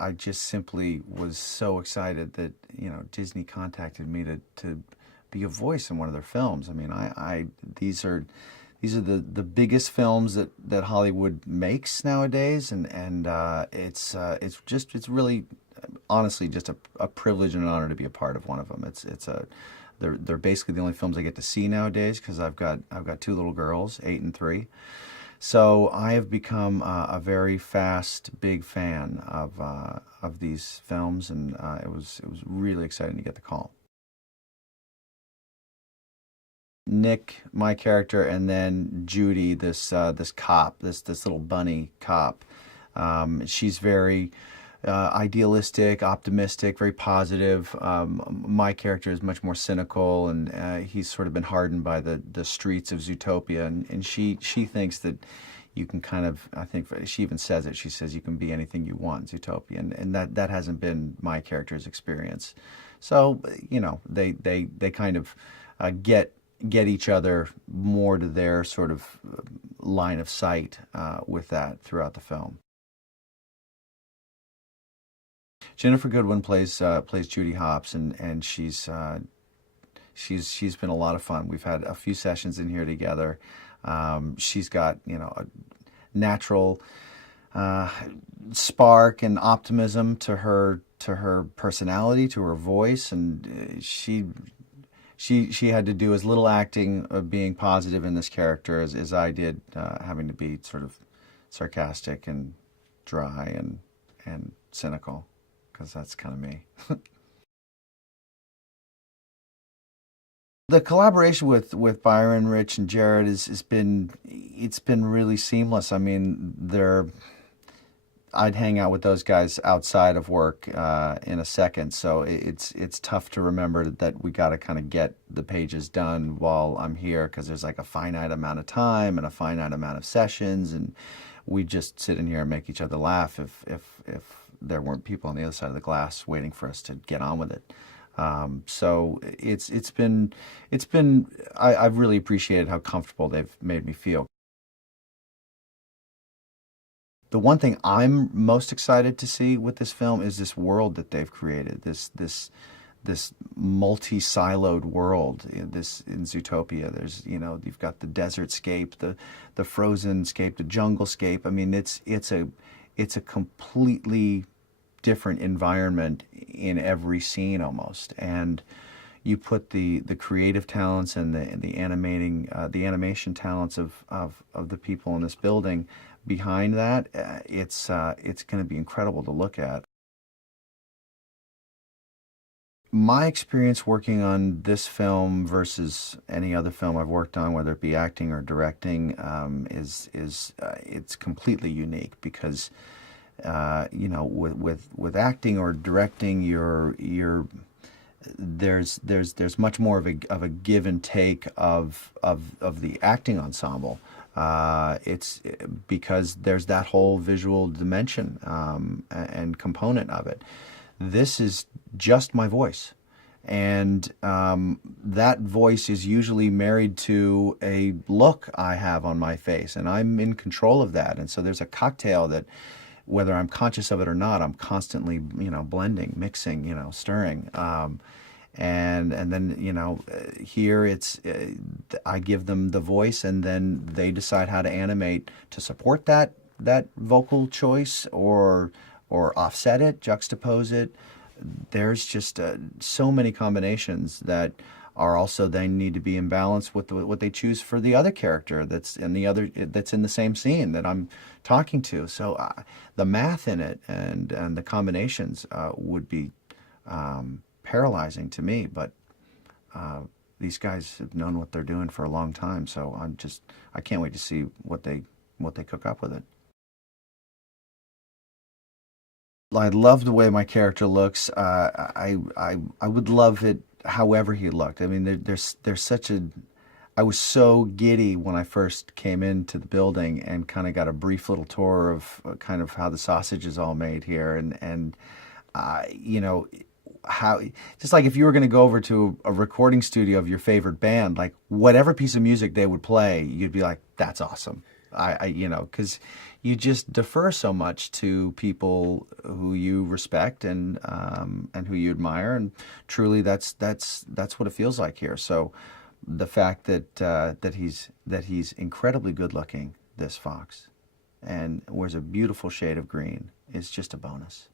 I just simply was so excited that, Disney contacted me to be a voice in one of their films. I mean, these are the biggest films that Hollywood makes nowadays, and it's really honestly just a privilege and an honor to be a part of one of them. They're basically the only films I get to see nowadays because I've got two little girls, 8 and 3. So I have become a very fast, big fan of these films, and it was really exciting to get the call. Nick, my character, and then Judy, this cop, this little bunny cop. She's very idealistic, optimistic, very positive. My character is much more cynical, and he's sort of been hardened by the streets of Zootopia, and she thinks that you can kind of, I think she even says it. She says you can be anything you want, Zootopia, and that hasn't been my character's experience. So they kind of get each other more to their sort of line of sight with that throughout the film. Jennifer Goodwin plays Judy Hopps, and she's been a lot of fun. We've had a few sessions in here together. She's got a natural spark and optimism to her personality, to her voice, and she had to do as little acting of being positive in this character as I did, having to be sort of sarcastic and dry and cynical, because that's kind of me. The collaboration with Byron, Rich, and Jared it's been really seamless. I mean, I'd hang out with those guys outside of work in a second, so it's tough to remember that we got to kind of get the pages done while I'm here, because there's like a finite amount of time and a finite amount of sessions, and we just sit in here and make each other laugh if there weren't people on the other side of the glass waiting for us to get on with it. So I've really appreciated how comfortable they've made me feel. The one thing I'm most excited to see with this film is this world that they've created, this multi-siloed world in Zootopia. There's, you've got the desert scape, the frozen scape, the jungle scape. I mean, it's a completely different environment in every scene almost, and you put the creative talents and the animation talents of the people in this building behind that. It's going to be incredible to look at. My experience working on this film versus any other film I've worked on, whether it be acting or directing, is it's completely unique, because with acting or directing, there's much more of a give and take of the acting ensemble. It's because there's that whole visual dimension and component of it. This is just my voice, and that voice is usually married to a look I have on my face, and I'm in control of that. And so there's a cocktail that, whether I'm conscious of it or not, I'm constantly, blending, mixing, stirring. And then, here I give them the voice, and then they decide how to animate to support that vocal choice, or offset it, juxtapose it. There's just so many combinations that are also, they need to be in balance with what they choose for the other character that's in the same scene that I'm talking to. So the math in it and the combinations would be paralyzing to me, but these guys have known what they're doing for a long time, so I can't wait to see what they cook up with it. I love the way my character looks. I would love it however he looked. I mean, there's such a. I was so giddy when I first came into the building and kind of got a brief little tour of kind of how the sausage is all made here, and how, just like if you were going to go over to a recording studio of your favorite band, like whatever piece of music they would play, you'd be like, that's awesome. Because you just defer so much to people who you respect and who you admire, and truly, that's what it feels like here. So, the fact that he's incredibly good looking, this fox, and wears a beautiful shade of green is just a bonus.